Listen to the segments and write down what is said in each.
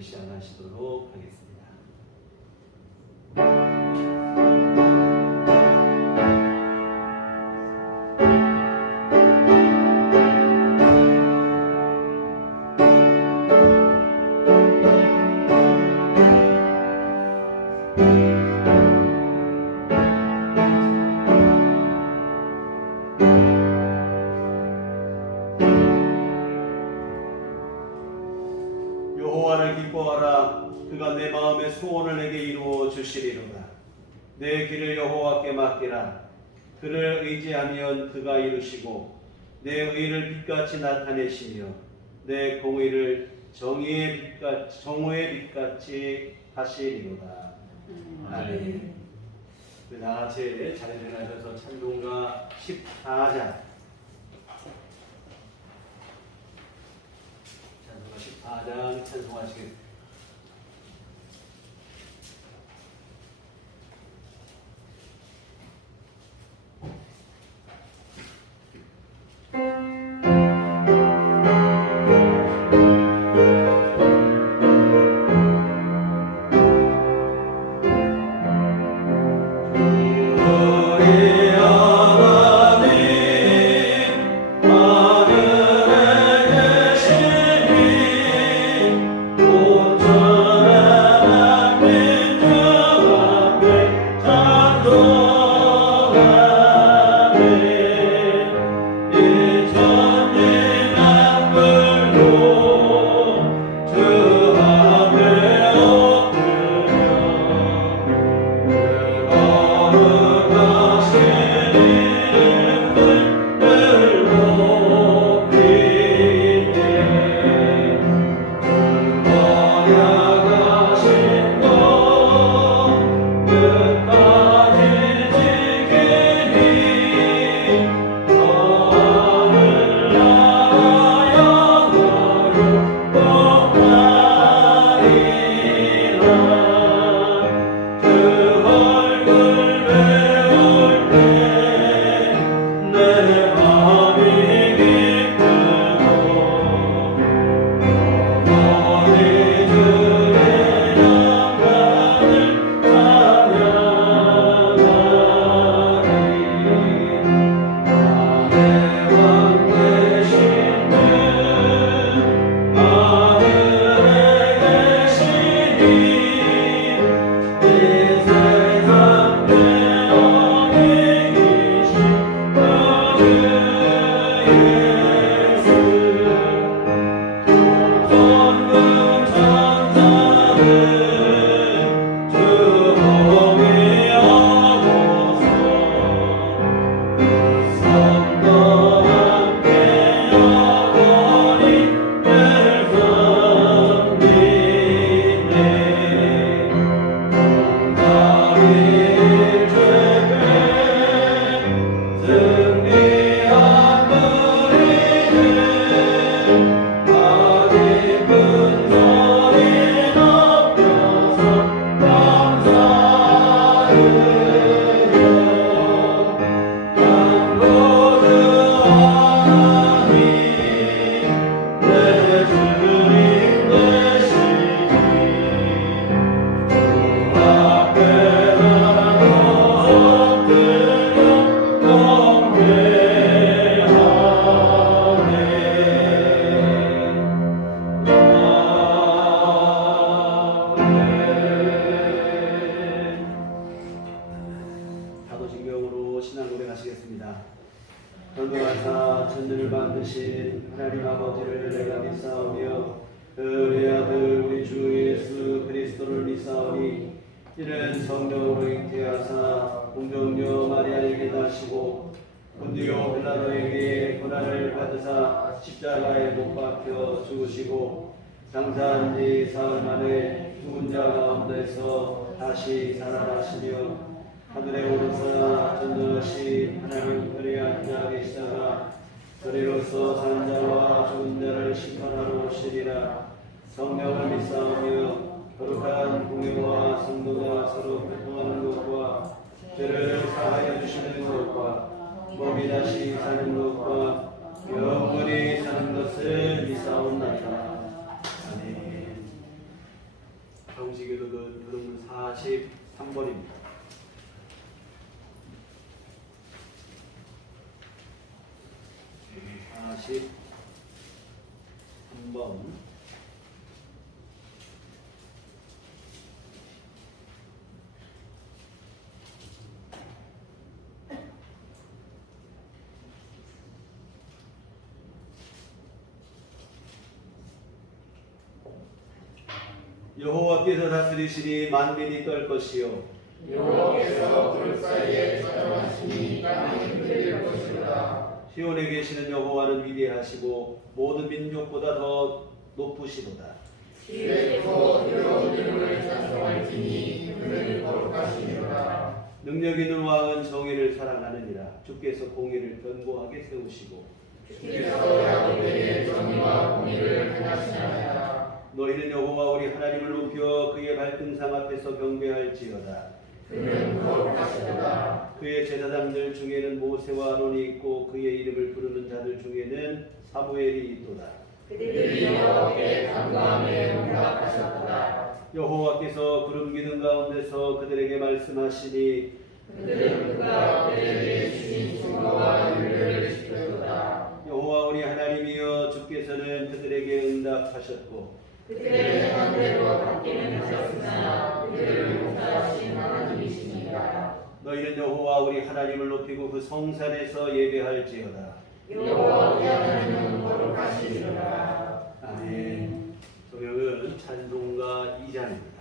기도를 시작하시도록 하겠습니다. 여호와를 기뻐하라. 그가 내 마음의 소원을 내게 이루어 주시리로다. 내 길을 여호와께 맡기라. 그를 의지하면 그가 이루시고 내 의를 빛같이 나타내시며 내 공의를 정오의 빛같이 하시리로다. 아멘. 다 같이 자리를 일어나셔서 찬송가 14장 14장 찬송하시겠습니다. 전능하사 천지를 만드신 하나님 아버지를 내가 믿사오며 그의 아들 우리 주 예수 그리스도를 믿사오니 이는 성령으로 잉태하사 공정녀 마리아에게 나시고 본디오 빌라도에게 고난을 받으사 십자가에 못 박혀 죽으시고 장사한 지 사흘 만에 죽은 자 가운데서 다시 살아나시며 하늘에 오르사 전능하신 하나님 은혜에 앉아 계시다가 저리로서 사는 자와 죽은 자를 심판하러 오시리라. 성령을 믿사오며 거룩한 공회와 성도가 서로 교통하는 것과 죄를 사하여 주시는 것과 몸이 다시 사는 것과 영원히 사는 것을 믿사옵나이다. 아멘. 무지개도는 부동문 43번입니다. 43번. 여호와께서 다스리시니 만민이 떨 것이요 여호와께서 불 사이에 찾아가시니 땅이 흔들릴 것이로다. 시온에 계시는 여호와는 위대하시고 모든 민족보다 더 높으시도다. 지혜로 들어온 이름을 찬송할지니 그는 거룩하시니로다. 능력 있는 왕은 정의를 사랑하느니라. 주께서 공의를 견고하게 세우시고 주께서 야곱에게 정의와 공의를 행하시나이다. 너희는 여호와 우리 하나님을 높여 그의 발등상 앞에서 경배할지어다. 그는 거룩하시도다. 그의 제사장들 중에는 모세와 아론이 있고 그의 이름을 부르는 자들 중에는 사무엘이 있도다. 그들이 여호와께 간구하며 응답하셨도다. 여호와께서 구름 기둥 가운데서 그들에게 말씀하시니 그들은 그가 그들에게 주신 증거와 윤례를 지켰도다. 여호와 우리 하나님이여 주께서는 그들에게 응답하셨고 그들의 행한 대로 받기는 하셨으나 그들을 용서하신 하나님이시니라. 너희는 여호와 우리 하나님을 높이고 그 성산에서 예배할지어다. 여호와 우리 하나님은 거룩하시니라. 아멘. 소명은 찬송가 2장입니다.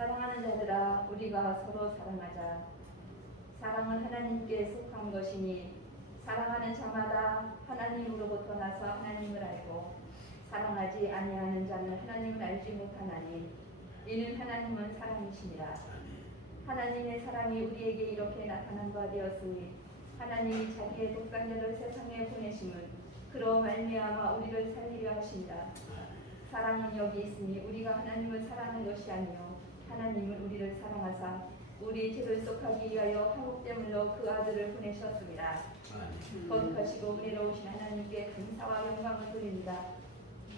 사랑하는 자들아, 우리가 서로 사랑하자. 사랑은 하나님께 속한 것이니 사랑하는 자마다 하나님으로부터 나서 하나님을 알고 사랑하지 아니하는 자는 하나님을 알지 못하나니 이는 하나님은 사랑이시니라. 하나님의 사랑이 우리에게 이렇게 나타난 바 되었으니 하나님이 자기의 독생자를 세상에 보내심은 그로 말미암아 우리를 살리려 하신다. 사랑은 여기 있으니 우리가 하나님을 사랑한 것이 아니요 하나님은 우리를 사랑하사 우리 죄를 속하기 위하여 한국제물로 그 아들을 보내셨습니다. 거룩하시고 은혜로우신 하나님께 감사와 영광을 돌립니다.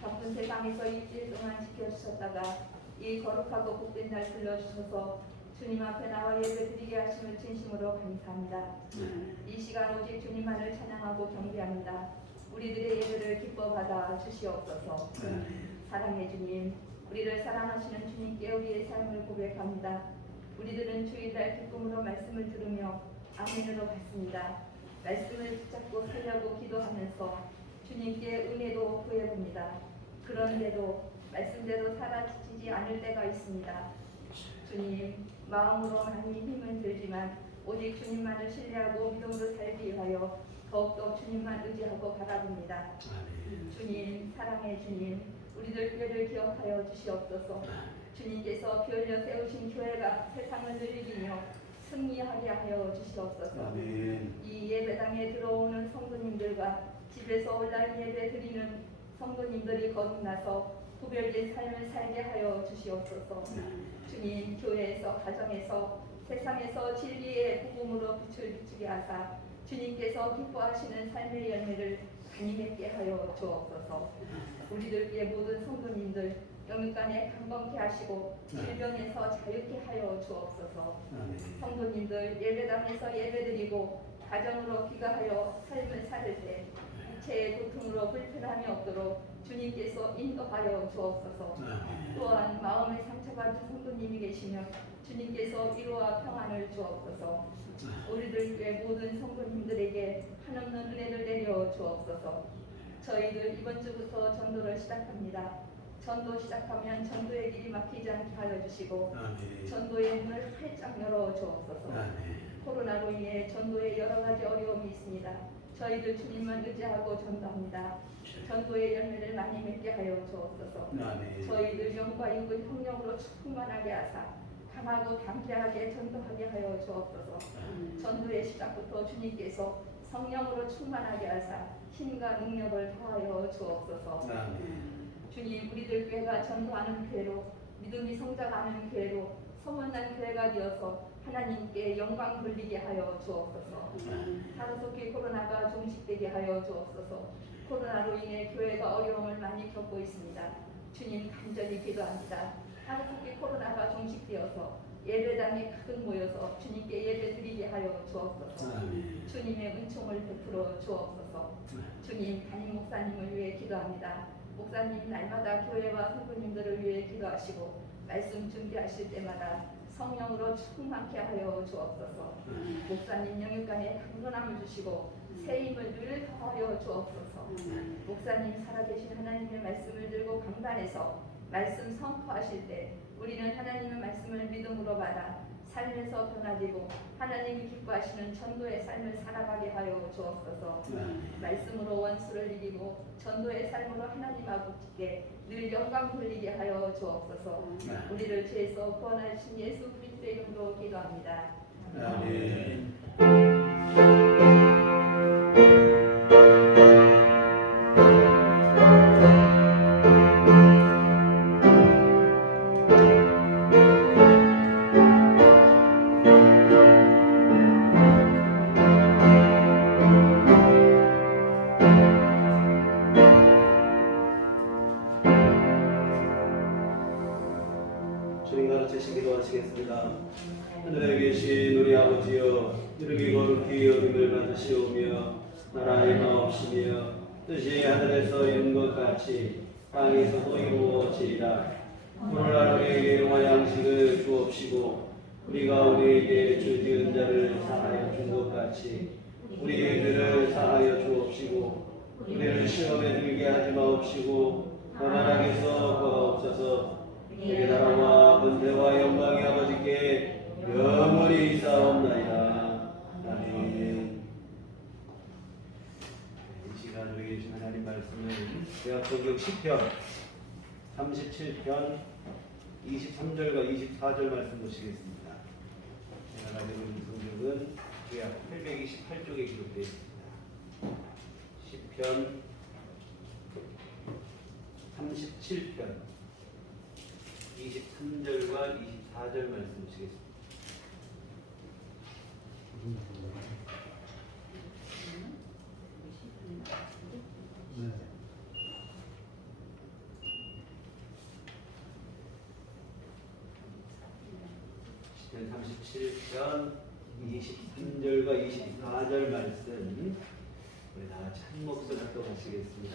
바쁜 세상에서 일주일 동안 지켜주셨다가 이 거룩하고 복된 날 불러주셔서 주님 앞에 나와 예배드리게 하심을 진심으로 감사합니다. 이 시간 오직 주님만을 찬양하고 경배합니다. 우리들의 예배를 기뻐 받아 주시옵소서. 사랑의 주님, 우리를 사랑하시는 주님께 우리의 삶을 고백합니다. 우리들은 주일날 기쁨으로 말씀을 들으며 아멘으로 받습니다. 말씀을 붙잡고 살려고 기도하면서 주님께 은혜도 구해봅니다. 그런데도 말씀대로 살아지지 않을 때가 있습니다. 주님, 마음으로 많이 힘을 들지만 오직 주님만을 신뢰하고 믿음으로 살기 위하여 더욱더 주님만 의지하고 바라봅니다. 주님, 사랑의 주님, 우리들 교회를 기억하여 주시옵소서. 주님께서 피 흘려 세우신 교회가 세상을 늘리며 승리하게 하여 주시옵소서. 아멘. 이 예배당에 들어오는 성도님들과 집에서 온라인 예배 드리는 성도님들이 거듭나서 구별된 삶을 살게 하여 주시옵소서. 주님, 교회에서 가정에서 세상에서 진리의 복음으로 빛을 비추게 하사 주님께서 기뻐하시는 삶의 열매를 많이 맺게 하여 주옵소서. 우리들의 모든 성도님들 영육간에 강건케 하시고 질병에서 자유케 하여 주옵소서. 성도님들 예배당에서 예배드리고 가정으로 귀가하여 삶을 살을 때 육체의 고통으로 불편함이 없도록 주님께서 인도하여 주옵소서. 또한 마음의 상처받은 성도님이 계시면 주님께서 위로와 평안을 주옵소서. 우리들 교회 모든 성도님들에게 한없는 은혜를 내려 주옵소서. 저희들 이번 주부터 전도를 시작합니다. 전도 시작하면 전도의 길이 막히지 않게 하여 주시고 전도의 문을 활짝 열어 주옵소서. 코로나로 인해 전도에 여러 가지 어려움이 있습니다. 저희들 주님만 의지하고 전도합니다. 전도의 열매를 많이 맺게 하여 주옵소서. 저희들 영과 육을 성령으로 충만하게 하사 강하고 담대하게 전도하게 하여 주옵소서. 전도의 시작부터 주님께서 성령으로 충만하게 하사 힘과 능력을 더하여 주옵소서. 주님, 우리들 교회가 전도하는 교회로 믿음이 성장하는 교회로 소문난 교회가 되어서 하나님께 영광 돌리게 하여 주옵소서. 하루속히 코로나가 종식되게 하여 주옵소서. 코로나로 인해 교회가 어려움을 많이 겪고 있습니다. 주님, 간절히 기도합니다. 하루속히 코로나가 종식되어서 예배당에 가득 모여서 주님께 예배 드리게 하여 주옵소서. 주님의 은총을 베풀어 주옵소서. 주님, 담임 목사님을 위해 기도합니다. 목사님 날마다 교회와 성도님들을 위해 기도하시고 말씀 준비하실 때마다 성령으로 충만케 하여 주옵소서. 목사님 영육간에 강건함을 주시고 새 힘을 늘 더하여 주옵소서. 목사님 살아계신 하나님의 말씀을 들고 강단에서 말씀 선포하실 때 우리는 하나님의 말씀을 믿음으로 받아 삶에서 변화되고 하나님이 기뻐하시는 전도의 삶을 살아가게 하여 주옵소서. 말씀으로 원수를 이기고 전도의 삶으로 하나님하고 깊게 늘 영광 돌리게 하여 주옵소서. 우리를 죄에서 구원하신 예수 그리스도의 이름으로 기도합니다. 아멘. 주님 가르치시 기도하시겠습니다. 하늘에 계신 우리 아버지여, 이름이 거룩히 여김을 받으시오며 나라의 마옵시며 뜻이 하늘에서 이룬 것 같이 땅에서도 이루어지리라. 오늘날 우리에게 일용할 양식을 주옵시고 우리가 우리에게 죄 지은 자를 사하여 준 것 같이 우리의 죄를 사하여 주옵시고 우리를 시험에 들게 하지 마옵시고 다만 악에서 구하옵소서. 내게 나라와 권세와 영광이 아버지께 영원히 있사옵나이다. 아멘. 이 시간 우리에게 주신 하나님 말씀은 구약성경 시편 37편 23절과 24절 말씀 보시겠습니다. 제가 가지고 있는 성경은 구약 828쪽에 기록되어 있습니다. 시편 37편 23절과 24절 말씀 보시겠습니다. 시편 37편 23절과 24절 말씀 우리 다 같이 한 목소리 합독하시겠습니다.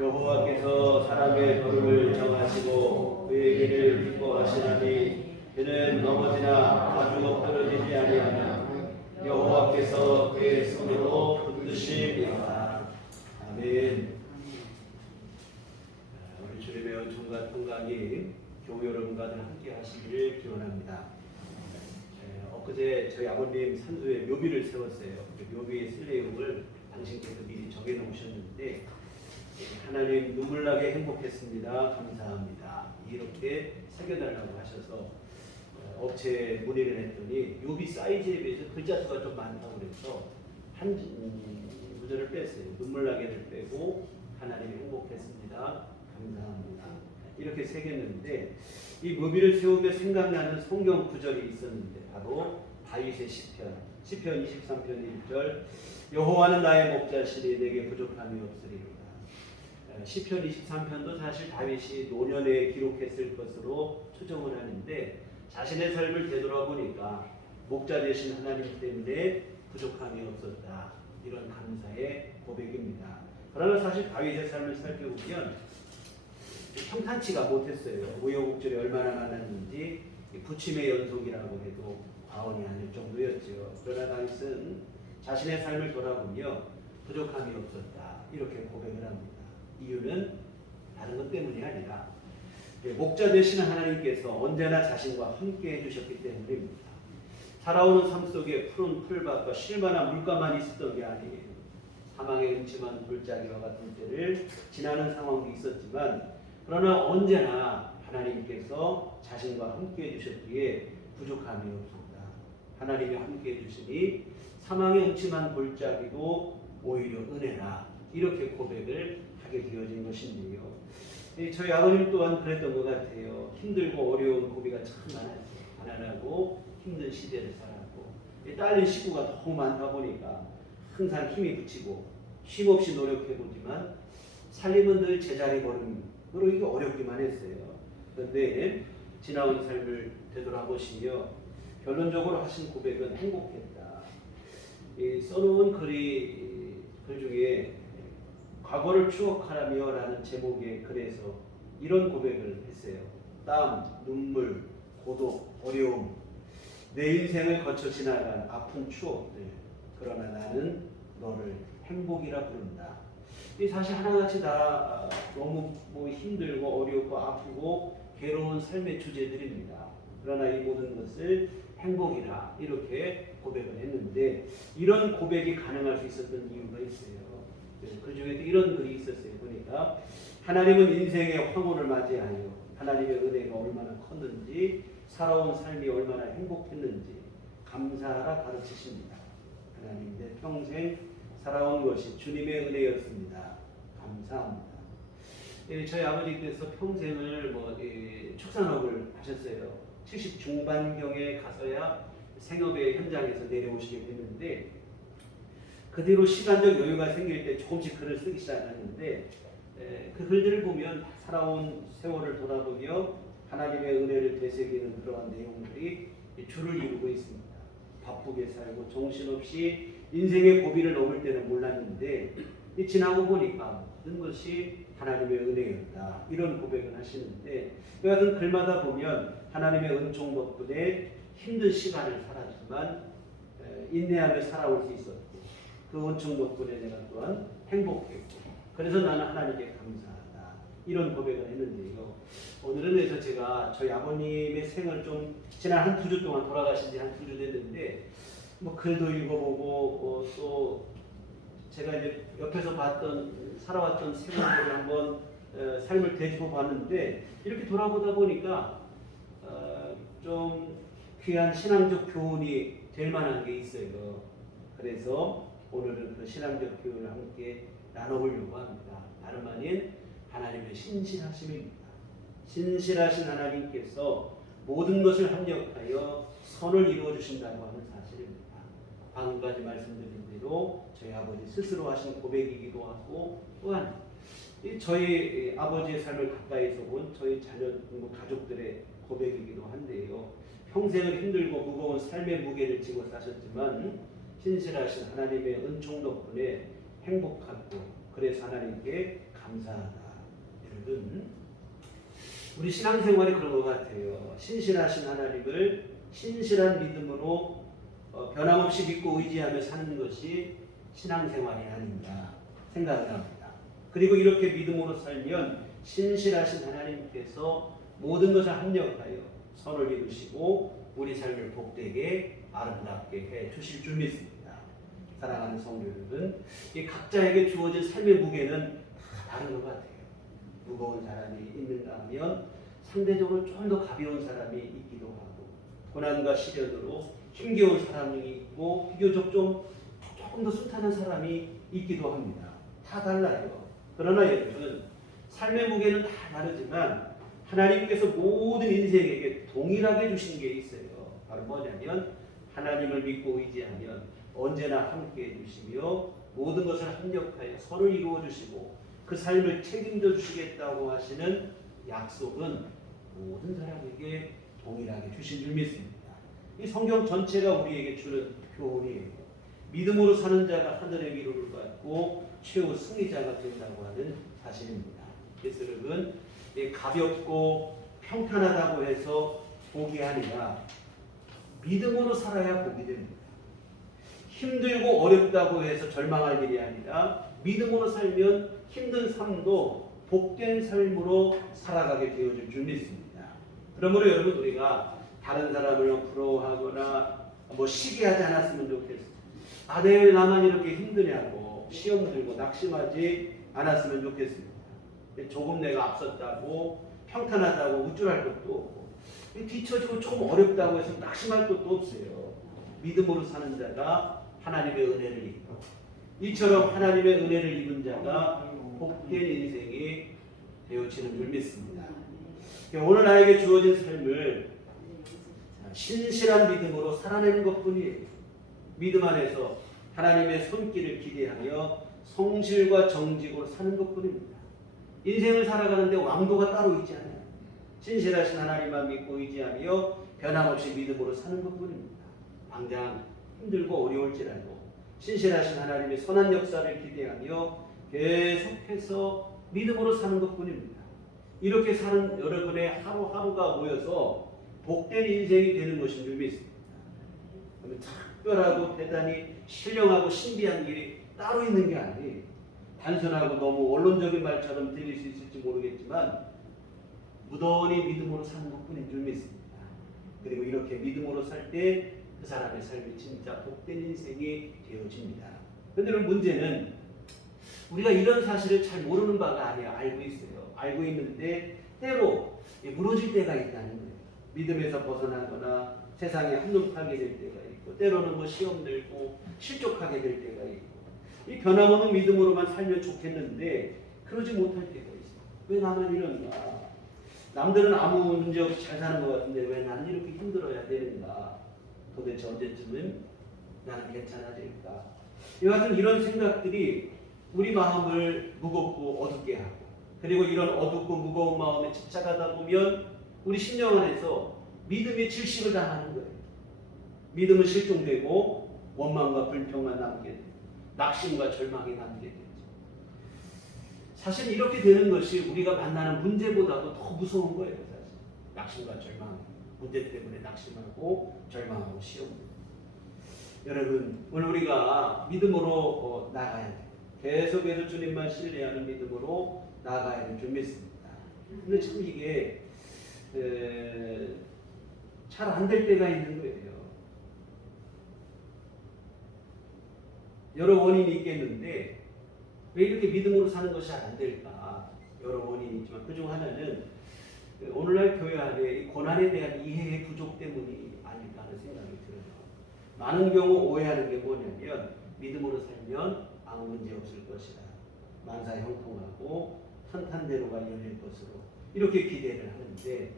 여호와께서 사람의 걸음을 정하시고 그의 길을 기뻐하시나니 그는 넘어지나 아주 엎드러지지 아니하며 여호와께서 그의 손으로 붙드심이라. 아멘. 우리 주님의 은총과 평강이 교회 여러분과 함께 하시기를 기원합니다. 엊그제 저희 아버님 산소에 묘비를 세웠어요. 묘비에 쓸 내용을 당신께서 미리 정해놓으셨는데 하나님 눈물나게 행복했습니다. 감사합니다. 이렇게 새겨달라고 하셔서 업체에 문의를 했더니 묘비 사이즈에 비해서 글자 수가 좀 많다고 그래서 한 구절을 뺐어요. 눈물나게를 빼고 하나님 행복했습니다. 감사합니다. 이렇게 새겼는데 이 묘비를 세우며 생각나는 성경 구절이 있었는데 바로 다윗의 시편 23편 1절 여호와는 나의 목자시니 내게 부족함이 없으리로다. 시편 23편도 사실 다윗이 노년에 기록했을 것으로 추정을 하는데 자신의 삶을 되돌아보니까 목자 되신 하나님 때문에 부족함이 없었다. 이런 감사의 고백입니다. 그러나 사실 다윗의 삶을 살펴보면 평탄치가 못했어요. 우여곡절이 얼마나 많았는지 부침의 연속이라고 해도 과언이 아닐 정도였죠. 그러나 다윗은 자신의 삶을 돌아보며 부족함이 없었다. 이렇게 고백을 합니다. 이유는 다른 것 때문이 아니라 목자 되시는 하나님께서 언제나 자신과 함께 해주셨기 때문입니다. 살아오는 삶 속에 푸른 풀밭과 쉴만한 물가만 있었던 게 아니에요. 사망의 음침한 골짜기와 같은 때를 지나는 상황도 있었지만 그러나 언제나 하나님께서 자신과 함께 해주셨기에 부족함이 없었다. 하나님이 함께 해주시니 사망의 음침한 골짜기도 오히려 은혜라. 이렇게 고백을 하게 되어진 것인데요. 저희 아버님 또한 그랬던 것 같아요. 힘들고 어려운 고비가 참 많았어요. 가난하고 힘든 시대를 살았고 딸린 식구가 너무 많다 보니까 항상 힘이 붙이고 쉼없이 노력해보지만 살림은 늘 제자리 걸음으로 이게 어렵기만 했어요. 그런데 지나온 삶을 되돌아보시며 결론적으로 하신 고백은 행복했다. 써놓은 글 중에 과거를 추억하라며 라는 제목의 글에서 이런 고백을 했어요. 땀, 눈물, 고독, 어려움, 내 인생을 거쳐 지나간 아픈 추억들. 그러나 나는 너를 행복이라 부른다. 이 사실 하나같이 다 너무 힘들고 어렵고 아프고 괴로운 삶의 주제들입니다. 그러나 이 모든 것을 행복이라 이렇게 고백을 했는데 이런 고백이 가능할 수 있었던 이유가 있어요. 그 중에도 이런 글이 있었어요. 보니까 하나님은 인생의 황혼을 맞이하여 하나님의 은혜가 얼마나 컸는지 살아온 삶이 얼마나 행복했는지 감사하라 가르치십니다. 하나님 내 평생 살아온 것이 주님의 은혜였습니다. 감사합니다. 저희 아버지께서 평생을 축산업을 하셨어요. 70 중반경에 가서야 생업의 현장에서 내려오시게 됐는데 그 뒤로 시간적 여유가 생길 때 조금씩 글을 쓰기 시작했는데 그 글들을 보면 살아온 세월을 돌아보며 하나님의 은혜를 되새기는 그러한 내용들이 줄을 이루고 있습니다. 바쁘게 살고 정신없이 인생의 고비를 넘을 때는 몰랐는데 지나고 보니까 모든 것이 하나님의 은혜였다. 이런 고백을 하시는데 그 같은 글마다 보면 하나님의 은총 덕분에 힘든 시간을 살았지만 인내하며 살아올 수 있었고 그 은총 덕분에 내가 또한 행복했고 그래서 나는 하나님께 감사하다. 이런 고백을 했는데요. 오늘은 그래서 제가 저희 아버님의 생을 좀 지난 한 2주 동안 돌아가신 지 한 2주 됐는데 글도 읽어보고 또 제가 이제 옆에서 살아왔던 생활들을 한번 삶을 되짚어 봤는데 이렇게 돌아보다 보니까 좀 귀한 신앙적 교훈이 될 만한 게 있어요. 그래서 오늘은 그 신앙적 교훈을 함께 나눠보려고 합니다. 다름 아닌 하나님의 신실하심입니다. 신실하신 하나님께서 모든 것을 합력하여 선을 이루어 주신다고 하는 사실입니다. 방금까지 말씀드린 대로 저희 아버지 스스로 하신 고백이기도 하고 또한 저희 아버지의 삶을 가까이서 본 저희 자녀 가족들의 고백이기도 한데요. 평생을 힘들고 무거운 삶의 무게를 지고 사셨지만 신실하신 하나님의 은총 덕분에 행복하고 그래서 하나님께 감사하다. 여러분 우리 신앙생활이 그런 것 같아요. 신실하신 하나님을 신실한 믿음으로 변함없이 믿고 의지하며 사는 것이 신앙생활이 아닌가 생각을 합니다. 그리고 이렇게 믿음으로 살면 신실하신 하나님께서 모든 것을 합력하여 선을 이루시고 우리 삶을 복되게 아름답게 해 주실 줄 믿습니다. 사랑하는 성도 여러분, 이 각자에게 주어진 삶의 무게는 다 다른 것 같아요. 무거운 사람이 있는가 하면 상대적으로 좀 더 가벼운 사람이 있기도 하고 고난과 시련으로 힘겨운 사람이 있고 비교적 조금 더 순탄한 사람이 있기도 합니다. 다 달라요. 그러나 여러분 삶의 무게는 다 다르지만 하나님께서 모든 인생에게 동일하게 주신 게 있어요. 바로 뭐냐면 하나님을 믿고 의지하면 언제나 함께 해주시며 모든 것을 합력하여 서로 이루어 주시고 그 삶을 책임져 주시겠다고 하시는 약속은 모든 사람에게 동일하게 주신 줄 믿습니다. 이 성경 전체가 우리에게 주는 교훈이에요. 믿음으로 사는 자가 하늘의 위로를 받고 최후 승리자가 된다고 하는 사실입니다. 그래서 여러분, 가볍고 평탄하다고 해서 복이 아니라 믿음으로 살아야 복이 됩니다. 힘들고 어렵다고 해서 절망할 일이 아니라 믿음으로 살면 힘든 삶도 복된 삶으로 살아가게 되어질 줄 믿습니다. 그러므로 여러분, 우리가 다른 사람을 부러워하거나 시기하지 않았으면 좋겠어요. 왜 나만 이렇게 힘드냐고 시험 들고 낙심하지 않았으면 좋겠습니다. 조금 내가 앞섰다고 평탄하다고 우쭐할 것도 없고 뒤처지고 조금 어렵다고 해서 낙심할 것도 없어요. 믿음으로 사는 자가 하나님의 은혜를 입고 이처럼 하나님의 은혜를 입은 자가 복된 인생이 되어지는 줄 믿습니다. 오늘 나에게 주어진 삶을 신실한 믿음으로 살아내는 것뿐이에요. 믿음 안에서 하나님의 손길을 기대하며 성실과 정직으로 사는 것뿐입니다. 인생을 살아가는데 왕도가 따로 있지 않아요. 신실하신 하나님만 믿고 의지하며 변함없이 믿음으로 사는 것뿐입니다. 당장 힘들고 어려울지라도 신실하신 하나님의 선한 역사를 기대하며 계속해서 믿음으로 사는 것뿐입니다. 이렇게 사는 여러분의 하루하루가 모여서 복된 인생이 되는 것인 줄 믿습니다. 특별하고 대단히 신령하고 신비한 일이 따로 있는 게 아니에요. 단순하고 너무 원론적인 말처럼 들릴 수 있을지 모르겠지만 무던히 믿음으로 사는 것뿐인 줄 믿습니다. 그리고 이렇게 믿음으로 살 때 그 사람의 삶이 진짜 복된 인생이 되어집니다. 그런데 문제는 우리가 이런 사실을 잘 모르는 바가 아니야. 알고 있어요. 알고 있는데 때로 무너질 때가 있다는 거예요. 믿음에서 벗어나거나 세상에 한눈파게 될 때가 있고 때로는 시험 들고 실족하게 될 때가 있고 이 변함없는 믿음으로만 살면 좋겠는데 그러지 못할 때가 있어요. 왜 나만 이런가? 남들은 아무 문제 없이 잘 사는 것 같은데 왜 나는 이렇게 힘들어야 되는가? 도대체 언제쯤은 나는 괜찮아질까? 이와 같은 이런 생각들이 우리 마음을 무겁고 어둡게 하고 그리고 이런 어둡고 무거운 마음에 집착하다 보면 우리 심령 안에서 믿음의 질식을 당하는 거예요. 믿음은 실종되고 원망과 불평만 남게 되고 낙심과 절망이 남게 되죠. 사실 이렇게 되는 것이 우리가 만나는 문제보다도 더 무서운 거예요. 사실 낙심과 절망, 문제 때문에 낙심하고 절망하고 시험. 여러분, 오늘 우리가 믿음으로 나가야 돼요. 계속해서 주님만 신뢰하는 믿음으로 나가야 될 줄 믿습니다. 근데 참 이게 잘 안 될 때가 있는 거예요. 여러 원인이 있겠는데 왜 이렇게 믿음으로 사는 것이 잘 안 될까? 여러 원인이 있지만 그중 하나는 오늘날 교회 안에 이 고난에 대한 이해의 부족 때문이 아닐까 하는 생각이 들어요. 많은 경우 오해하는 게 뭐냐면 믿음으로 살면 아무 문제 없을 것이다. 만사 형통하고 탄탄대로가 열릴 것으로 이렇게 기대를 하는데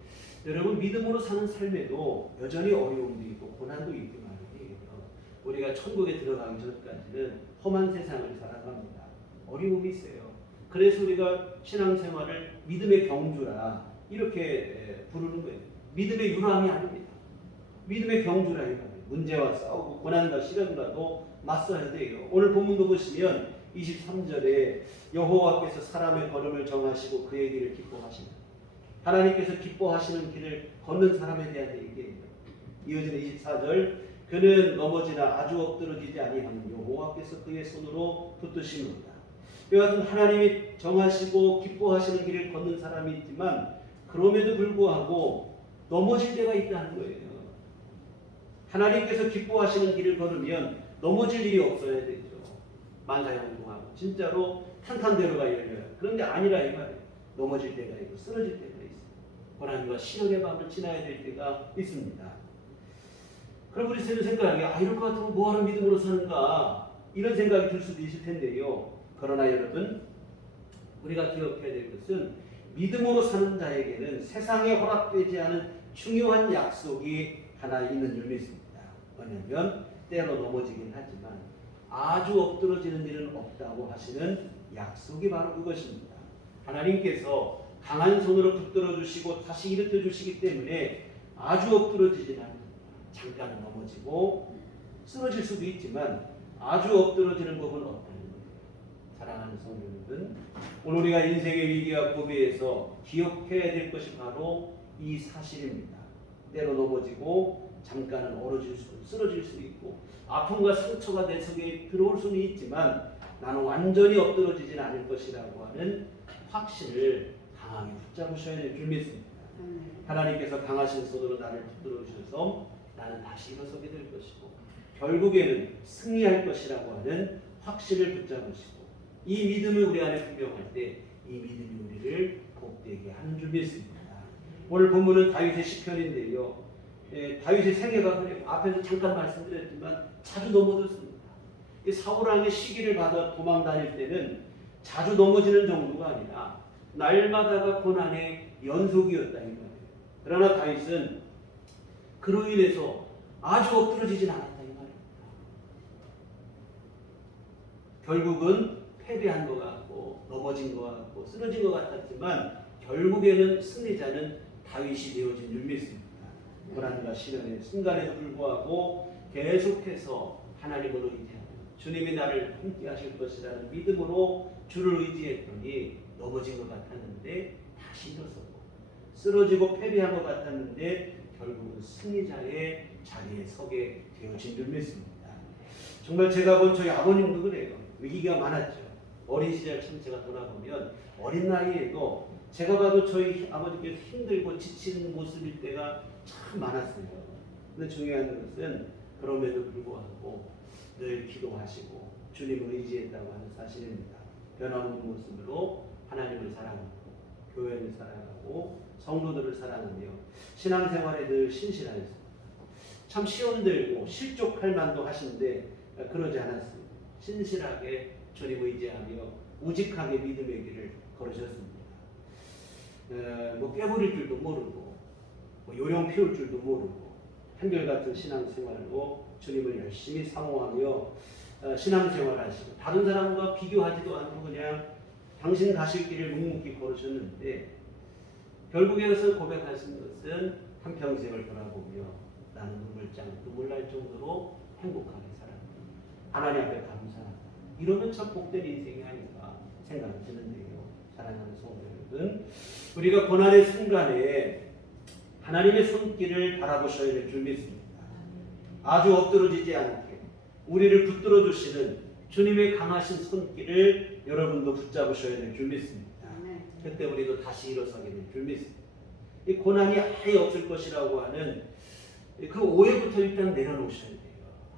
여러분 믿음으로 사는 삶에도 여전히 어려움도 있고 고난도 있고 말이에요. 우리가 천국에 들어가기 전까지는 험한 세상을 살아갑니다. 어려움이 있어요. 그래서 우리가 신앙생활을 믿음의 경주라 이렇게 부르는 거예요. 믿음의 유람이 아닙니다. 믿음의 경주라 이거예요. 문제와 싸우고 고난과 시련과도 맞서야 돼요. 오늘 본문도 보시면 23절에 여호와께서 사람의 걸음을 정하시고 그의 길을 기뻐하시는 하나님께서 기뻐하시는 길을 걷는 사람에 대한 얘기예요. 이어지는 24절 그는 넘어지나 아주 엎드러지지 아니하는 여호와께서 그의 손으로 붙드시는다. 이와 같은 하나님이 정하시고 기뻐하시는 길을 걷는 사람이 있지만 그럼에도 불구하고 넘어질 때가 있다는 거예요. 하나님께서 기뻐하시는 길을 걸으면 넘어질 일이 없어야 되죠. 만사형통하고 진짜로 탄탄대로가 열려요. 그런데 아니라 이 말이에요. 넘어질 때가 있고 쓰러질 때가 있어요. 고난과 시련의 밤을 지나야 될 때가 있습니다. 그럼 우리 생각하기 이럴 것 같으면 뭐하러 믿음으로 사는가 이런 생각이 들 수도 있을 텐데요. 그러나 여러분 우리가 기억해야 될 것은 믿음으로 사는 자에게는 세상에 허락되지 않은 중요한 약속이 하나 있는 줄 믿습니다. 뭐냐면 때로 넘어지긴 하지만 아주 엎드러지는 일은 없다고 하시는 약속이 바로 그것입니다. 하나님께서 강한 손으로 붙들어 주시고 다시 일으켜 주시기 때문에 아주 엎드러지진 않습니다. 잠깐 넘어지고 쓰러질 수도 있지만 아주 엎드러지는 법은 없다는 거예요. 사랑하는 성도 여러분, 오늘 우리가 인생의 위기와 고비에서 기억해야 될 것이 바로 이 사실입니다. 때로 넘어지고 잠깐은 쓰러질 수 있고 아픔과 상처가 내 속에 들어올 수는 있지만 나는 완전히 엎드러지진 않을 것이라고 하는 확신을 강하게 붙잡으셔야 될 줄 믿습니다. 하나님께서 강하신 손으로 나를 붙들어 주셔서 나는 다시 일어서게 될 것이고 결국에는 승리할 것이라고 하는 확신을 붙잡으시고 이 믿음을 우리 안에 분명할 때 이 믿음이 우리를 복되게 하는 줄 믿습니다. 오늘 본문은 다윗의 시편인데요. 다윗의 생애가 앞에서 잠깐 말씀드렸지만 자주 넘어졌습니다. 사울 왕의 시기를 받아 도망 다닐 때는 자주 넘어지는 정도가 아니라 날마다가 고난의 연속이었다 이 말이에요. 그러나 다윗은 그로 인해서 아주 엎드러지진 않았다 이 말입니다. 결국은 패배한 것 같고 넘어진 것 같고 쓰러진 것 같았지만 결국에는 승리자는 다윗이 되어진 줄 믿습니다. 고난과 시련의 순간에도 불구하고 계속해서 하나님을 의지하며 주님이 나를 함께 하실 것이라는 믿음으로 주를 의지했더니 넘어진 것 같았는데 다시 일어서고 쓰러지고 패배한 것 같았는데 결국은 승리자의 자리에 서게 되어진 줄 믿습니다. 정말 제가 본 저희 아버님도 그래요. 위기가 많았죠. 어린 시절 참 제가 돌아보면 어린 나이에도 제가 봐도 저희 아버지께서 힘들고 지치는 모습일 때가 참 많았어요. 근데 중요한 것은 그럼에도 불구하고 늘 기도하시고 주님을 의지했다고 하는 사실입니다. 변함없는 모습으로 하나님을 사랑하고 교회를 사랑하고 성도들을 사랑하며 신앙생활에 늘 신실하였습니다. 참 시험들고 실족할 만도 하신데 그러지 않았습니다. 신실하게 주님 의지하며 우직하게 믿음의 길을 걸으셨습니다. 깨부릴 줄도 모르고 요령 피울 줄도 모르고 한결같은 신앙생활로 주님을 열심히 사모하며 신앙생활하시고 다른 사람과 비교하지도 않고 그냥 당신 가실 길을 묵묵히 걸으셨는데 결국에서 고백하신 것은 한평생을 돌아보며 나는 눈물 날 정도로 행복하게 살았다. 하나님 앞에 감사하다. 이러면 참 복된 인생이 아닌가 생각이 드는데요. 사랑하는 성도 여러분, 우리가 고난의 순간에 하나님의 손길을 바라보셔야 될 줄 믿습니다. 아주 엎드러지지 않게 우리를 붙들어 주시는 주님의 강하신 손길을 여러분도 붙잡으셔야 될 줄 믿습니다. 그때 우리도 다시 일어서게 될 줄 믿습니다. 이 고난이 아예 없을 것이라고 하는 그 오해부터 일단 내려놓으셔야 돼요.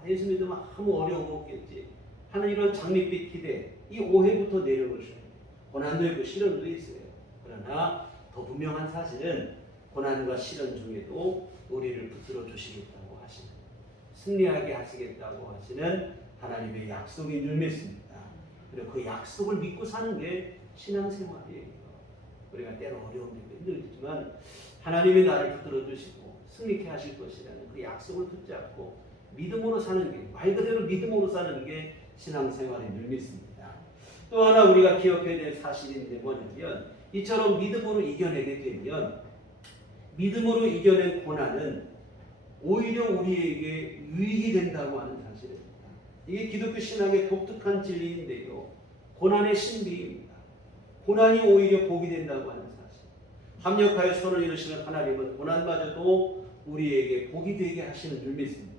예수 믿으면 아무 어려움 없겠지 하는 이런 장밋빛 기대, 이 오해부터 내려놓으셔야 돼요. 고난도 있고 시련도 있어요. 그러나 더 분명한 사실은 고난과 시련 중에도 우리를 붙들어 주시겠다고 하시는, 승리하게 하시겠다고 하시는 하나님의 약속인 줄 믿습니다. 그리고 그 약속을 믿고 사는 게 신앙생활이에요. 우리가 때로 어려움이 힘들지만 하나님이 나를 붙들어 주시고 승리케 하실 것이라는 그 약속을 붙잡고 믿음으로 사는 게, 말 그대로 믿음으로 사는 게 신앙생활인 줄 믿습니다. 또 하나 우리가 기억해야 될 사실인데 뭐냐면 이처럼 믿음으로 이겨내게 되면 믿음으로 이겨낸 고난은 오히려 우리에게 유익이 된다고 하는 사실입니다. 이게 기독교 신앙의 독특한 진리인데요. 고난의 신비입니다. 고난이 오히려 복이 된다고 하는 사실. 합력하여 선을 이루시는 하나님은 고난마저도 우리에게 복이 되게 하시는 줄 믿습니다.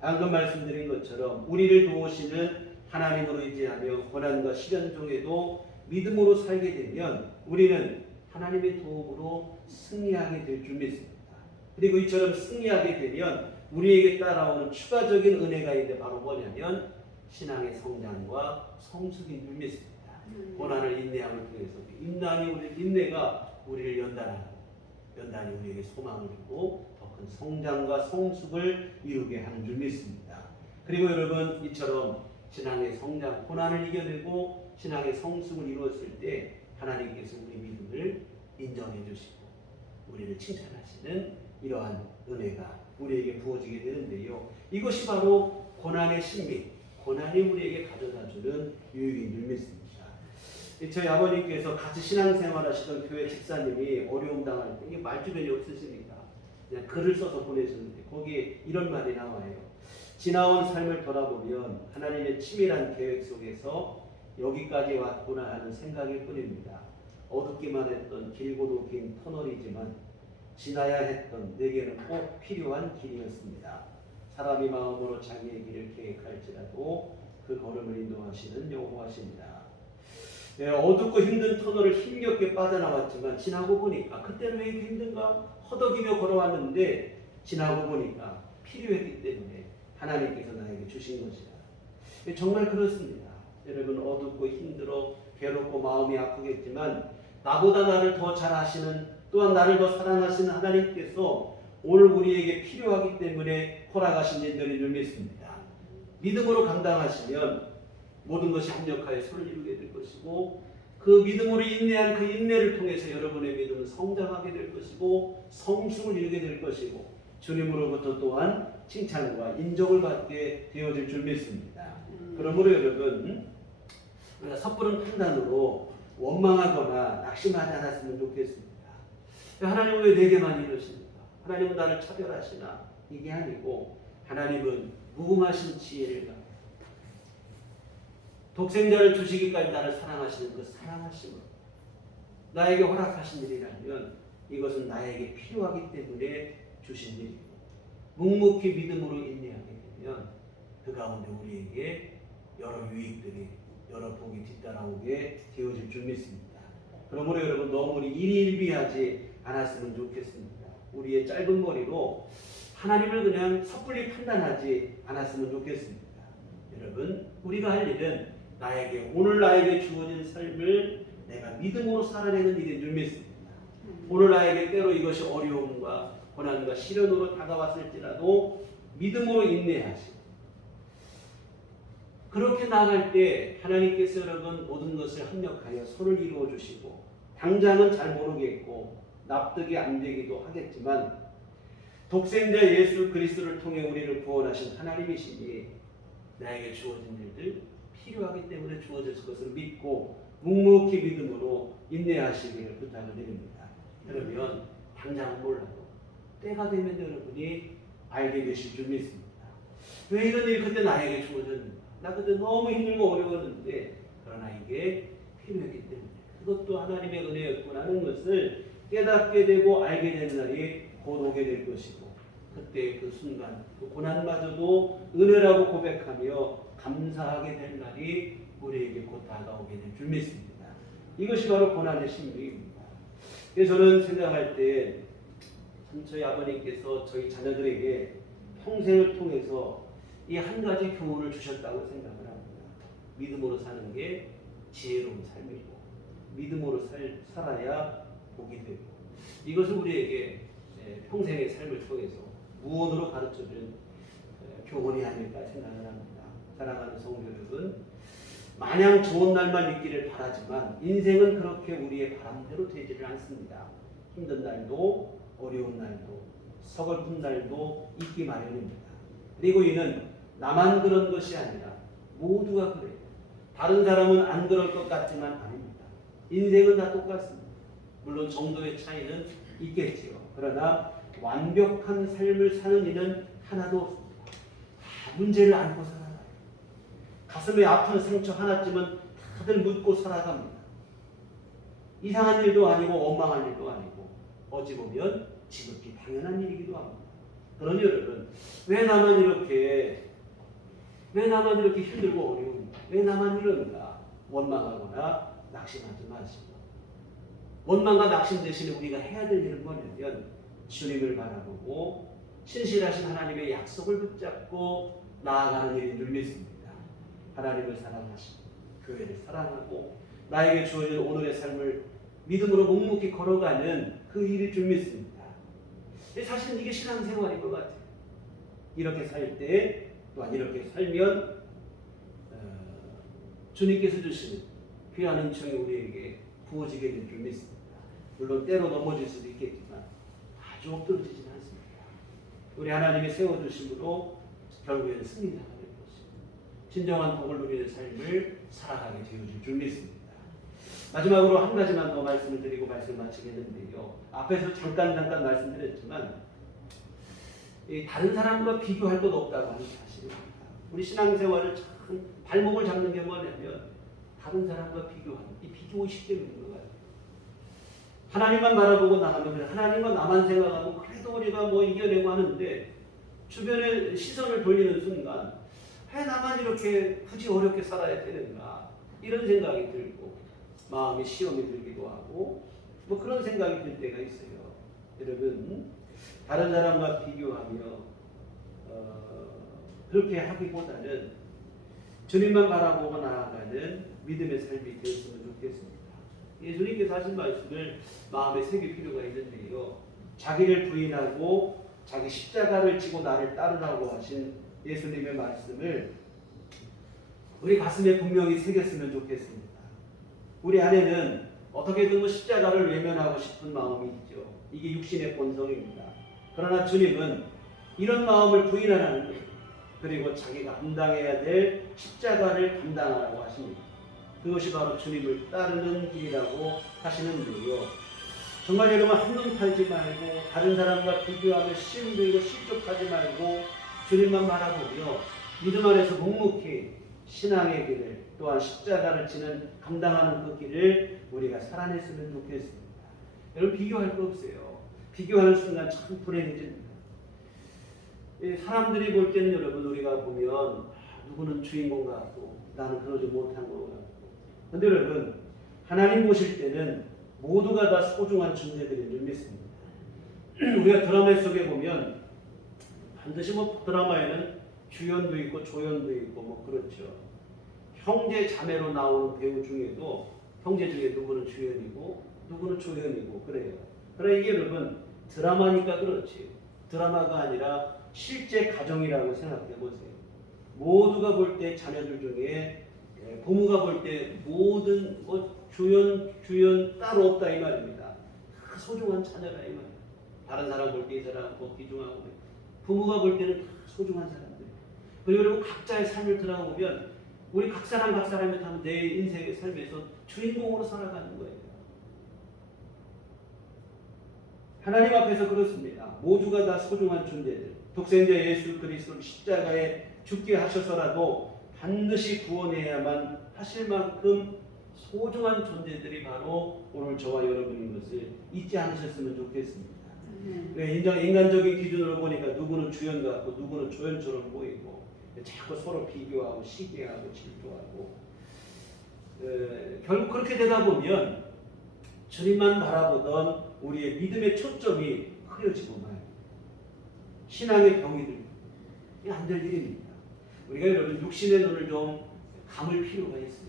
방금 말씀드린 것처럼 우리를 도우시는 하나님을 의지하며 고난과 시련 중에도 믿음으로 살게 되면 우리는 하나님의 도움으로 승리하게 될 줄 믿습니다. 그리고 이처럼 승리하게 되면 우리에게 따라오는 추가적인 은혜가 있는데 바로 뭐냐면 신앙의 성장과 성숙인 줄 믿습니다. 고난을 인내함을 통해서 인내가 우리를 연단이 우리에게 소망을 주고 더 큰 성장과 성숙을 이루게 하는 줄 믿습니다. 그리고 여러분 이처럼 신앙의 성장, 고난을 이겨내고 신앙의 성숙을 이루었을 때 하나님께서 우리 믿음을 인정해 주시고 우리를 칭찬하시는 이러한 은혜가 우리에게 부어지게 되는데요. 이것이 바로 고난의 신비, 고난이 우리에게 가져다주는 유익인 줄 믿습니다. 저희 아버님께서 같이 신앙생활 하시던 교회 집사님이 어려움 당할 때 이게 말주변이 없으십니다. 그냥 글을 써서 보내셨는데 거기에 이런 말이 나와요. 지나온 삶을 돌아보면 하나님의 치밀한 계획 속에서 여기까지 왔구나 하는 생각일 뿐입니다. 어둡기만 했던 길고도 긴 터널이지만 지나야 했던 내게는 꼭 필요한 길이었습니다. 사람이 마음으로 자기의 길을 계획할지라도 그 걸음을 인도하시는 여호와십니다. 어둡고 힘든 터널을 힘겹게 빠져나왔지만 지나고 보니까 그때는 왜 이렇게 힘든가 허덕이며 걸어왔는데 지나고 보니까 필요했기 때문에 하나님께서 나에게 주신 것이다. 정말 그렇습니다. 여러분 어둡고 힘들어 괴롭고 마음이 아프겠지만 나보다 나를 더 잘 아시는 또한 나를 더 사랑하시는 하나님께서 오늘 우리에게 필요하기 때문에 허락하신 일들인 줄 믿습니다. 믿음으로 감당하시면 모든 것이 합력하여 손을 이루게 될 것이고 그 믿음으로 인내한 그 인내를 통해서 여러분의 믿음은 성장하게 될 것이고 성숙을 이루게 될 것이고 주님으로부터 또한 칭찬과 인정을 받게 되어질 줄 믿습니다. 그러므로 여러분 우리가 섣부른 판단으로 원망하거나 낙심하지 않았으면 좋겠습니다. 하나님은 왜 내게만 이러십니까? 하나님은 나를 차별하시나? 이게 아니고 하나님은 무궁하신 지혜를 독생자를 주시기까지 나를 사랑하시는 그 사랑하심을 나에게 허락하신 일이라면 이것은 나에게 필요하기 때문에 주신 일이고 묵묵히 믿음으로 인내하게 되면 그 가운데 우리에게 여러 유익들이 여러 복이 뒤따라오게 되어질 줄 믿습니다. 그러므로 여러분 너무 우리 일희일비하지 않았으면 좋겠습니다. 우리의 짧은 머리로 하나님을 그냥 섣불리 판단하지 않았으면 좋겠습니다. 여러분 우리가 할 일은 오늘 나에게 주어진 삶을 내가 믿음으로 살아내는 일인 줄 믿습니다. 오늘 나에게 때로 이것이 어려움과 고난과 시련으로 다가왔을지라도 믿음으로 인내하시고 그렇게 나아갈 때 하나님께서 여러분 모든 것을 합력하여 손을 이루어 주시고 당장은 잘 모르겠고 납득이 안 되기도 하겠지만 독생자 예수 그리스도를 통해 우리를 구원하신 하나님이시니 나에게 주어진 일들 필요하기 때문에 주어질 것을 믿고 묵묵히 믿음으로 인내하시기를 부탁을 드립니다. 그러면 당장은 몰라도 때가 되면 여러분이 알게 되실 줄 믿습니다. 왜 이런 일이 그때 나에게 주어졌는가? 나 그때 너무 힘들고 어려웠는데 그러나 이게 필요했기 때문에 그것도 하나님의 은혜였구나는 것을 깨닫게 되고 알게 되는 날이 곧 오게 될 것이고 그때 그 순간 그 고난마저도 은혜라고 고백하며 감사하게 될 날이 우리에게 곧 다가오게 될 줄 믿습니다. 이것이 바로 고난의 신비입니다. 그래서 저는 생각할 때 저희 아버님께서 저희 자녀들에게 평생을 통해서 이 한 가지 교훈을 주셨다고 생각을 합니다. 믿음으로 사는 게 지혜로운 삶이고 믿음으로 살아야 복이 되고 이것을 우리에게 평생의 삶을 통해서 무언으로 가르쳐준 교훈이 아닐까 생각을 합니다. 사랑하는 성도 여러분, 마냥 좋은 날만 있기를 바라지만 인생은 그렇게 우리의 바람대로 되지를 않습니다. 힘든 날도 어려운 날도 서글픈 날도 있기 마련입니다. 그리고 이는 나만 그런 것이 아니라 모두가 그래요. 다른 사람은 안 그럴 것 같지만 아닙니다. 인생은 다 똑같습니다. 물론 정도의 차이는 있겠지요. 그러나 완벽한 삶을 사는 이는 하나도 없습니다. 다 문제를 안고 살아가요. 가슴에 아픈 상처 하나쯤은 다들 묻고 살아갑니다. 이상한 일도 아니고 원망할 일도 아니고 어찌 보면 지극히 당연한 일이기도 합니다. 그러니 여러분 왜 나만 이렇게 힘들고 어려운가? 왜 나만 이런가? 원망하거나 낙심하지 마시고 원망과 낙심 대신에 우리가 해야 될 일은 뭐냐면 주님을 바라보고 신실하신 하나님의 약속을 붙잡고 나아가는 일인 줄 믿습니다. 하나님을 사랑하시고 교회를 사랑하고 나에게 주어진 오늘의 삶을 믿음으로 묵묵히 걸어가는 그 일일 줄 믿습니다. 사실은 이게 신앙생활인 것 같아요. 이렇게 살 때 또한 이렇게 살면 주님께서 주시는 귀한 은총이 우리에게 부어지게 될 줄 믿습니다. 물론 때로 넘어질 수도 있겠지만 아주 엎드러지지는 않습니다. 우리 하나님이 세워주심으로 결국에는 승리자가 될 것입니다. 진정한 복을 누리는 삶을 살아가게 되어질 줄 믿습니다. 마지막으로 한 가지만 더 말씀을 드리고 말씀을 마치겠는데요. 앞에서 잠깐 말씀드렸지만 다른 사람과 비교할 것 없다고 하는 사실입니다. 우리 신앙생활을 참 발목을 잡는 게 뭐냐면 다른 사람과 비교하는 이 비교의식 때문인 것 같아요. 하나님만 바라보고 나가면 하나님과 나만 생각하고 그래도 우리가 뭐 이겨내고 하는데 주변에 시선을 돌리는 순간 왜 나만 이렇게 굳이 어렵게 살아야 되는가 이런 생각이 들고 마음에 시험이 들기도 하고 뭐 그런 생각이 들 때가 있어요. 여러분 다른 사람과 비교하며 그렇게 하기보다는 주님만 바라보고 나아가는 믿음의 삶이 되었으면 좋겠습니다. 예수님께서 하신 말씀을 마음에 새길 필요가 있는데요. 자기를 부인하고 자기 십자가를 지고 나를 따르라고 하신 예수님의 말씀을 우리 가슴에 분명히 새겼으면 좋겠습니다. 우리 안에는 어떻게든 십자가를 외면하고 싶은 마음이 있죠. 이게 육신의 본성입니다. 그러나 주님은 이런 마음을 부인하라는 거예요. 그리고 자기가 감당해야 될 십자가를 감당하라고 하십니다. 그것이 바로 주님을 따르는 길이라고 하시는데요. 정말 여러분 한눈 팔지 말고 다른 사람과 비교하며 시험들고 실족하지 말고 주님만 바라보며 믿음 안에서 묵묵히 신앙의 길을 또한 십자가를 지는 감당하는 그 길을 우리가 살아냈으면 좋겠습니다. 여러분 비교할 거 없어요. 비교하는 순간 참 불행해집니다. 사람들이 볼 때는 여러분 우리가 보면 누구는 주인공 같고 나는 그러지 못한 것 같고 그런데 여러분 하나님 보실 때는 모두가 다 소중한 존재들인 줄 믿습니다. 우리가 드라마 속에 보면 반드시 뭐 드라마에는 주연도 있고 조연도 있고 뭐 그렇죠. 형제 자매로 나오는 배우 중에도 형제 중에 누구는 주연이고 누구는 조연이고 그래요. 그러나 이게 여러분 드라마니까 그렇지 드라마가 아니라 실제 가정이라고 생각해 보세요. 모두가 볼 때 자녀들 중에 부모가 볼 때 모든 주연 따로 없다 이 말입니다. 다 소중한 자녀라 이 말입니다. 다른 사람 볼 때 이 사람 뭐 귀중하고 부모가 볼 때는 다 소중한 사람들. 그리고 여러분 각자의 삶을 들어보면 우리 각 사람이 다 내 인생의 삶에서 주인공으로 살아가는 거예요. 하나님 앞에서 그렇습니다. 모두가 다 소중한 존재들. 독생자 예수 그리스도를 십자가에 죽게 하셔서라도 반드시 구원해야만 하실 만큼 소중한 존재들이 바로 오늘 저와 여러분인 것을 잊지 않으셨으면 좋겠습니다. 인간적인 기준으로 보니까 누구는 주연 같고 누구는 조연처럼 보이고 자꾸 서로 비교하고 시기하고 질투하고 결국 그렇게 되다 보면 주님만 바라보던 우리의 믿음의 초점이 흐려지고 말입니다. 신앙의 병이 들고 이게 안 될 일입니다. 우리가 여러분 육신의 눈을 좀 감을 필요가 있어요.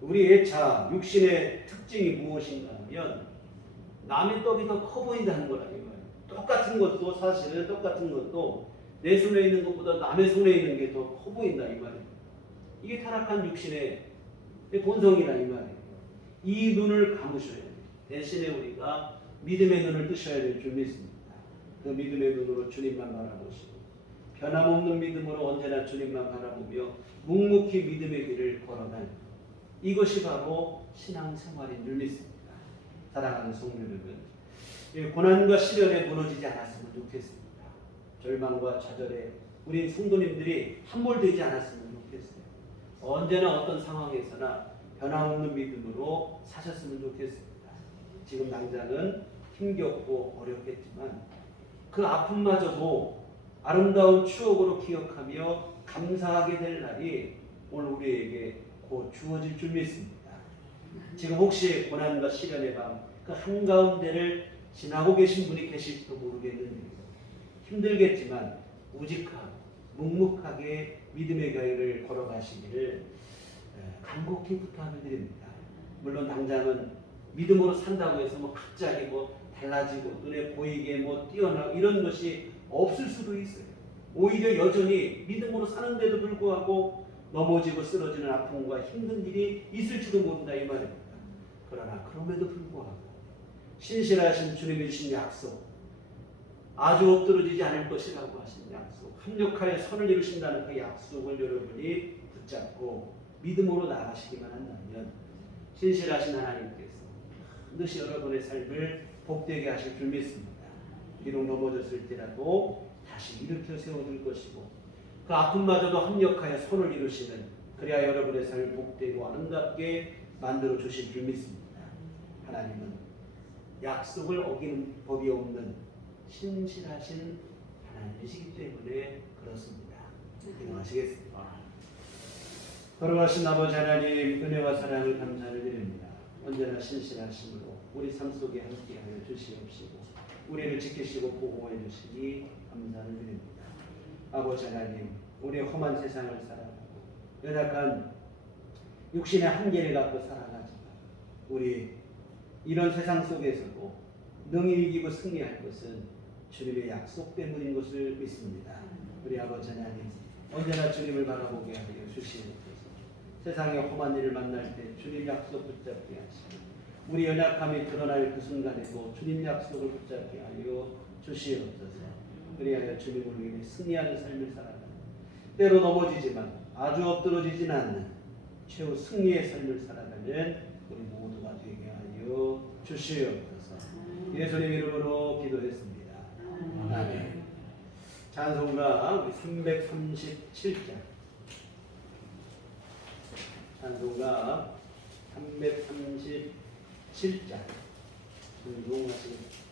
우리의 육신의 특징이 무엇인가 하면 남의 떡이 더 커 보인다는 거라는 거예요. 똑같은 것도 사실은 똑같은 것도 내 손에 있는 것보다 남의 손에 있는 게 더 커 보인다 이 말이에요. 이게 타락한 육신의 본성이라 이 말이에요. 이 눈을 감으셔야 돼요. 대신에 우리가 믿음의 눈을 뜨셔야 될 줄 믿습니다. 그 믿음의 눈으로 주님만 바라보시고 변함없는 믿음으로 언제나 주님만 바라보며 묵묵히 믿음의 길을 걸어가는 이것이 바로 신앙생활인 줄 믿습니다. 사랑하는 성도 여러분, 고난과 시련에 무너지지 않았으면 좋겠습니다. 절망과 좌절에 우리 성도님들이 함몰되지 않았으면 좋겠어요. 언제나 어떤 상황에서나 변함없는 믿음으로 사셨으면 좋겠습니다. 지금 당장은 힘겹고 어렵겠지만 그 아픔마저도 아름다운 추억으로 기억하며 감사하게 될 날이 오늘 우리에게 곧 주어질 줄 믿습니다. 지금 혹시 고난과 시련의 밤 그 한가운데를 지나고 계신 분이 계실지도 모르겠는데요. 힘들겠지만 우직하고 묵묵하게 믿음의 길을 걸어가시기를 간곡히 부탁을 드립니다. 물론 당장은 믿음으로 산다고 해서 뭐 갑자기 뭐 달라지고 눈에 보이게 뭐 뛰어나고 이런 것이 없을 수도 있어요. 오히려 여전히 믿음으로 사는데도 불구하고 넘어지고 쓰러지는 아픔과 힘든 일이 있을지도 모른다 이 말입니다. 그러나 그럼에도 불구하고 신실하신 주님이 주신 약속, 아주 엎드러지지 않을 것이라고 하신 약속, 합력하여 선을 이루신다는 그 약속을 여러분이 붙잡고 믿음으로 나가시기만 한다면 신실하신 하나님께서 반드시 여러분의 삶을 복되게 하실 줄 믿습니다. 비록 넘어졌을 때라도 다시 일으켜 세워줄 것이고 그 아픔마저도 합력하여 선을 이루시는, 그래야 여러분의 삶을 복되고 아름답게 만들어 주실 줄 믿습니다. 하나님은 약속을 어기는 법이 없는 신실하신 하나님이시기 때문에 그렇습니다. 기도하시겠습니다. 걸어가신 아버지 하나님, 은혜와 사랑을 감사를 드립니다. 언제나 신실하심으로 우리 삶 속에 함께하여 주시옵시고 우리를 지키시고 보호해 주시니 감사를 드립니다. 아버지 하나님, 우리 험한 세상을 살아가고 연약한 육신의 한계를 갖고 살아가지만 우리 이런 세상 속에서도 능히 이기고 승리할 것은 주님의 약속 때문인 것을 믿습니다. 우리 아버지 하나님, 언제나 주님을 바라보게 하여 주시옵소서. 세상의 험한 일을 만날 때 주님 약속 붙잡게 하시고 우리 연약함이 드러날 그 순간에도 주님 약속을 붙잡게 하여 주시옵소서. 그리하여 주님을 위해 승리하는 삶을 살아가는, 때로 넘어지지만 아주 엎드러지진 않는 최후 승리의 삶을 살아가는 우리 모두가 되게 하여 주시옵소서. 예수님 이름으로 기도했습니다. 아멘. 찬송가 우리 337장, 찬송가 337장 찬송하시겠습니다.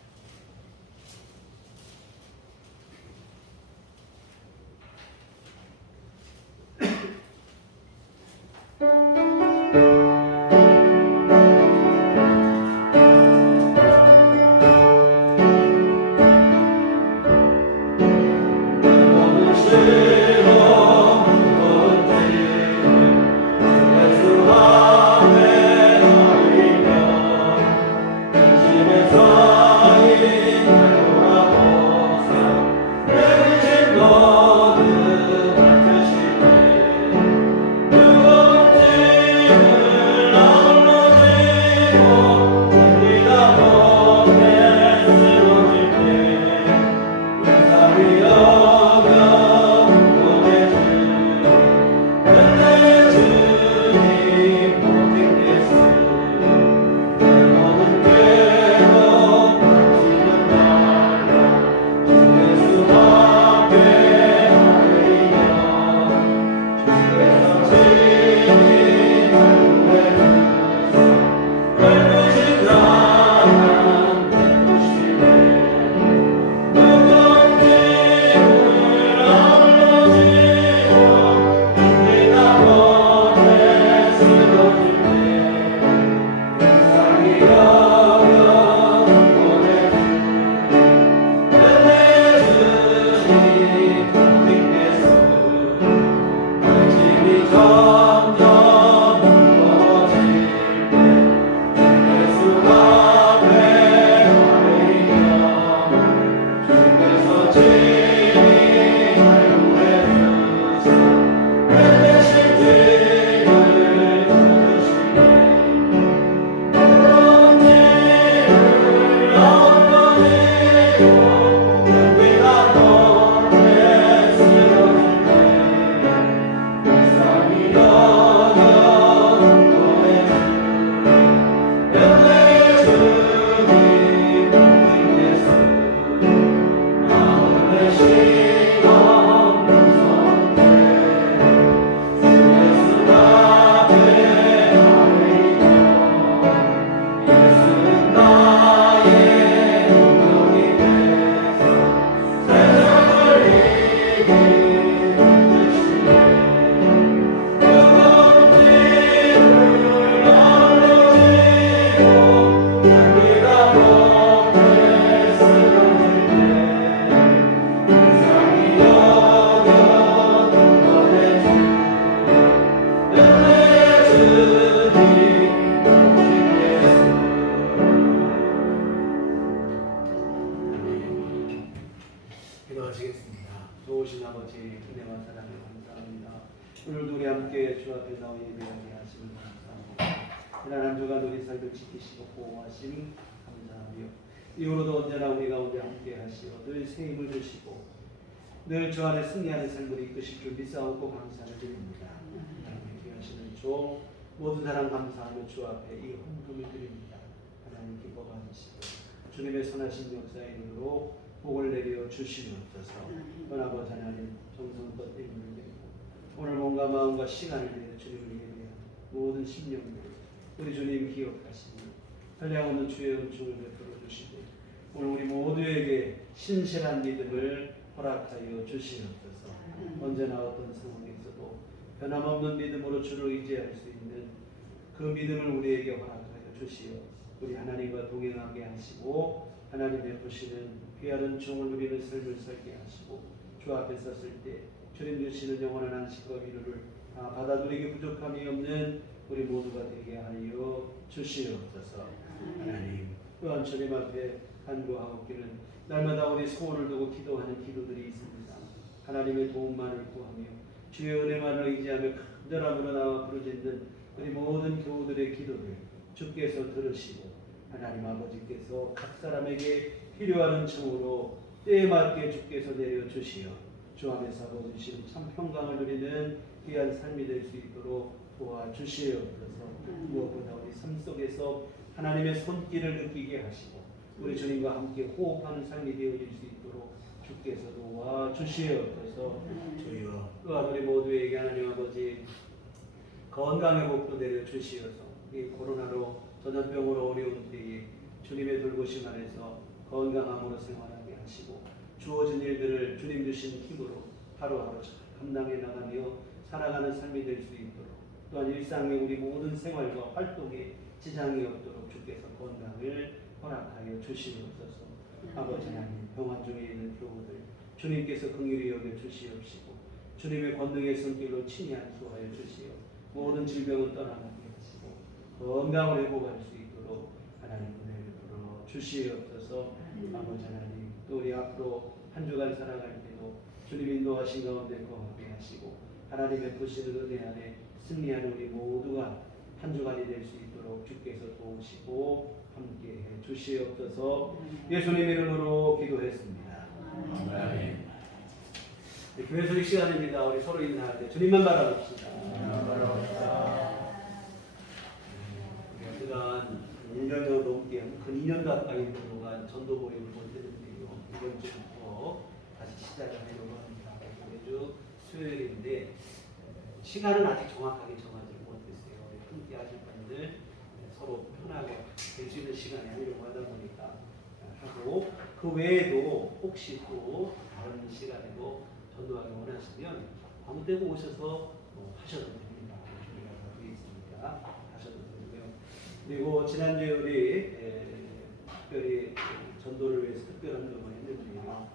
좋으신 아버지, 은혜와 사랑에 감사합니다. 오늘도 우리 함께 주 앞에 나와 예배하게 하시는 감사합니다. 지난 한 주간 우리 삶을 지키시고 보호하심 감사하며 이후로도 언제나 우리 가운데 함께 하시어 늘 새 힘을 주시고 늘 주 안에 승리하는 삶을 이끄실 줄 믿사오고 감사를 드립니다. 하나님 귀하시는 종 모든 사람 감사하며 주 앞에 이 헌금을 드립니다. 하나님 기뻐 받으시고 주님의 선하신 역사의 이름으로 복을 내려 주시옵소서. 아버지 하나님 정성껏 일을 내고 오늘 몸과 마음과 시간을 내어 주님을 예배하는 모든 심령들 우리 주님 기억하시니 한량없는 주의 은총을 베풀어 주시고 오늘 우리 모두에게 신실한 믿음을 허락하여 주시옵소서. 언제나 어떤 상황에서도 변함없는 믿음으로 주를 의지할 수 있는 그 믿음을 우리에게 허락하여 주시어 우리 하나님과 동행하게 하시고 하나님 베푸시는 귀한 종을 누리는 삶을 살게 하시고 주 앞에 섰을 때 주님 주시는 영원한 안식과 위로를 다 받아들이기 부족함이 없는 우리 모두가 되게 하여 주시옵소서. 하나님 또한 주님 앞에 간구하옵기는 날마다 우리 소원을 두고 기도하는 기도들이 있습니다. 하나님의 도움만을 구하며 주의 은혜만을 의지하며 간절함으로 나와 부르짖는 우리 모든 교우들의 기도를 주께서 들으시고 하나님 아버지께서 각 사람에게 필요한 청으로 때에 맞게 주께서 내려주시어 주 안에서 아버지시는 참 평강을 누리는 귀한 삶이 될 수 있도록 도와주시옵소서. 무엇보다 우리 삶 속에서 하나님의 손길을 느끼게 하시고 우리 주님과 함께 호흡하는 삶이 되어질 수 있도록 주께서 도와주시옵소서. 주여 또한 우리 모두에게 하나님 아버지 건강의 복도 내려주시어서 이 코로나로 전염병으로 어려운 때에 주님의 돌보심 안에서 건강함으로 생활하게 하시고 주어진 일들을 주님 주신 힘으로 하루하루 잘 감당해 나가며 살아가는 삶이 될 수 있도록 또한 일상의 우리 모든 생활과 활동에 지장이 없도록 주께서 건강을 허락하여 주시옵소서. 아버지 하나님 병환 중에 있는 교우들 주님께서 긍휼히 여겨 주시옵시고 주님의 권능의 손길로 친히 안수하여 주시어 모든 질병은 떠나가게 하시고 건강을 회복할 수 있도록 하나님 은혜를 베풀어 주시옵소서. 아버지 하나님 또 우리 앞으로 한 주간 살아갈 때도 주님 인도하신 가운데 거하게 하시고 하나님 베푸시는 은혜 안에 승리하는 우리 모두가 한 주간이 될 수 있도록 주께서 도우시고 함께해 주시옵소서. 예수님 이름으로 기도했습니다. 아멘. 교회 소식 시간입니다. 우리 서로 인사할 때 주님만 바라봅시다. 그간 1년여 넘게 근 2년 가까이 동안 전도 모임을 못했는데요. 이번 주부터 다시 시작을 하려고 합니다. 매주 수요일인데 시간은 아직 정확하게 정하지 못했어요. 함께 하실 분들 서로 편하게 될 수 있는 시간에 하려고 하다 보니까 하고 그 외에도 혹시 또 다른 시간에도 전도하기 원하시면 아무 때고 오셔서 하셔도 됩니다. 준비가 다 되어 있으니까 하셔도 되고요. 그리고 지난주에 우리 특별히 전도를 위해서 특별한 노력을 했는데요.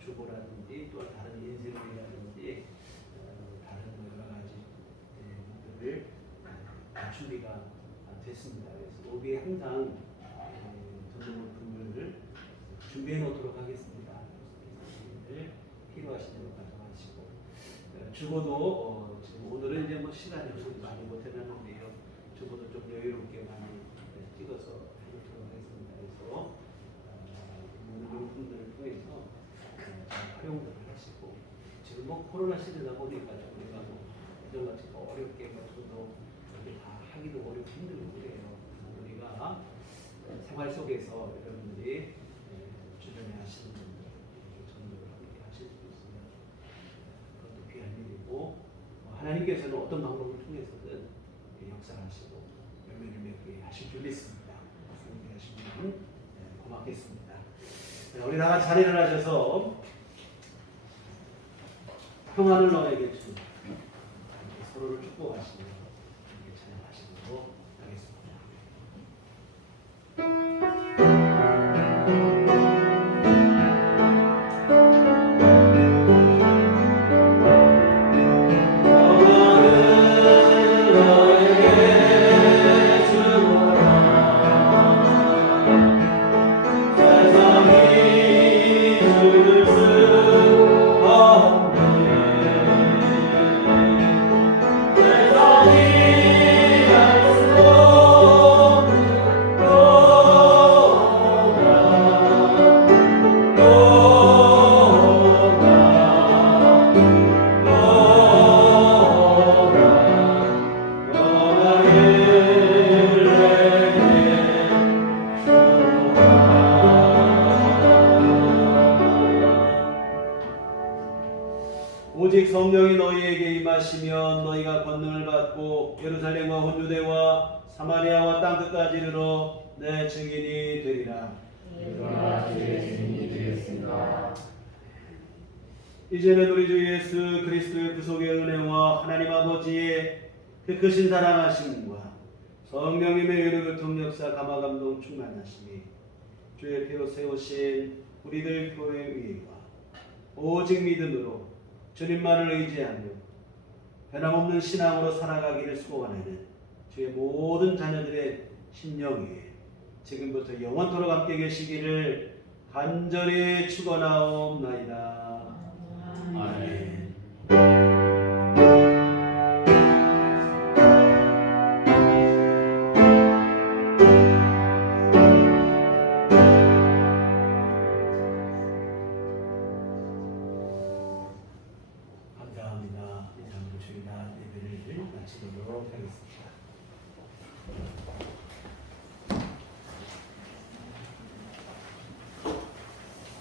주보라든지 또 다른 인생이라든지 다른 여러 가지 것들을 준비가 됐습니다. 그래서 여기에 항상 전도물품을 준비해 놓도록 하겠습니다. 필요하신 대로 가져가시고 주보도 지금 오늘은 이제 뭐 시간이 많이 못 해놨는데요. 주보도 좀 여유롭게 많이 찍어서 해놓도록 하겠습니다. 그래서 모든 용품들을 통해서 활용들을 하시고 지금 뭐 코로나 시대다 보니까 우리가 뭐 예전같이 어렵게 전도 다 하기도 어렵고 힘들고 그래요. 우리가 생활 속에서 여러분들이 주변에 하시는 분들 전도를 함께 하실 수 있으면 그것도 귀한 일이고 하나님께서는 어떤 방법을 통해서든 역사하시고 열매를 맺게 하실 줄 믿습니다. 그렇게 하시면 고맙겠습니다. 우리 다 같이 자리를 하셔서 평안을 너에게 주는 서로를 축복하시며 찬양하시도록 하겠습니다. 세상이 오직 성령이 너희에게 임하시면 너희가 권능을 받고 예루살렘과 온 유대와 사마리아와 땅끝까지 이르러 내 증인이 되리라. 우리가 주의 증인이 되겠습니다. 이제는 우리 주 예수 그리스도의 구속의 은혜와 하나님 아버지의 그 크신 사랑하심과 성령님의 의를 통역사 감화감동 충만하심이 주의 피로 세우신 우리들 교회 위와 오직 믿음으로 주님만을 의지하며 변함없는 신앙으로 살아가기를 소원하는 주의 모든 자녀들의 심령 위에 지금부터 영원토록 함께 계시기를 간절히 축원하옵나이다. 아멘. 감사합니다. 이 다음으로 저희가 예배를 마치도록 하겠습니다.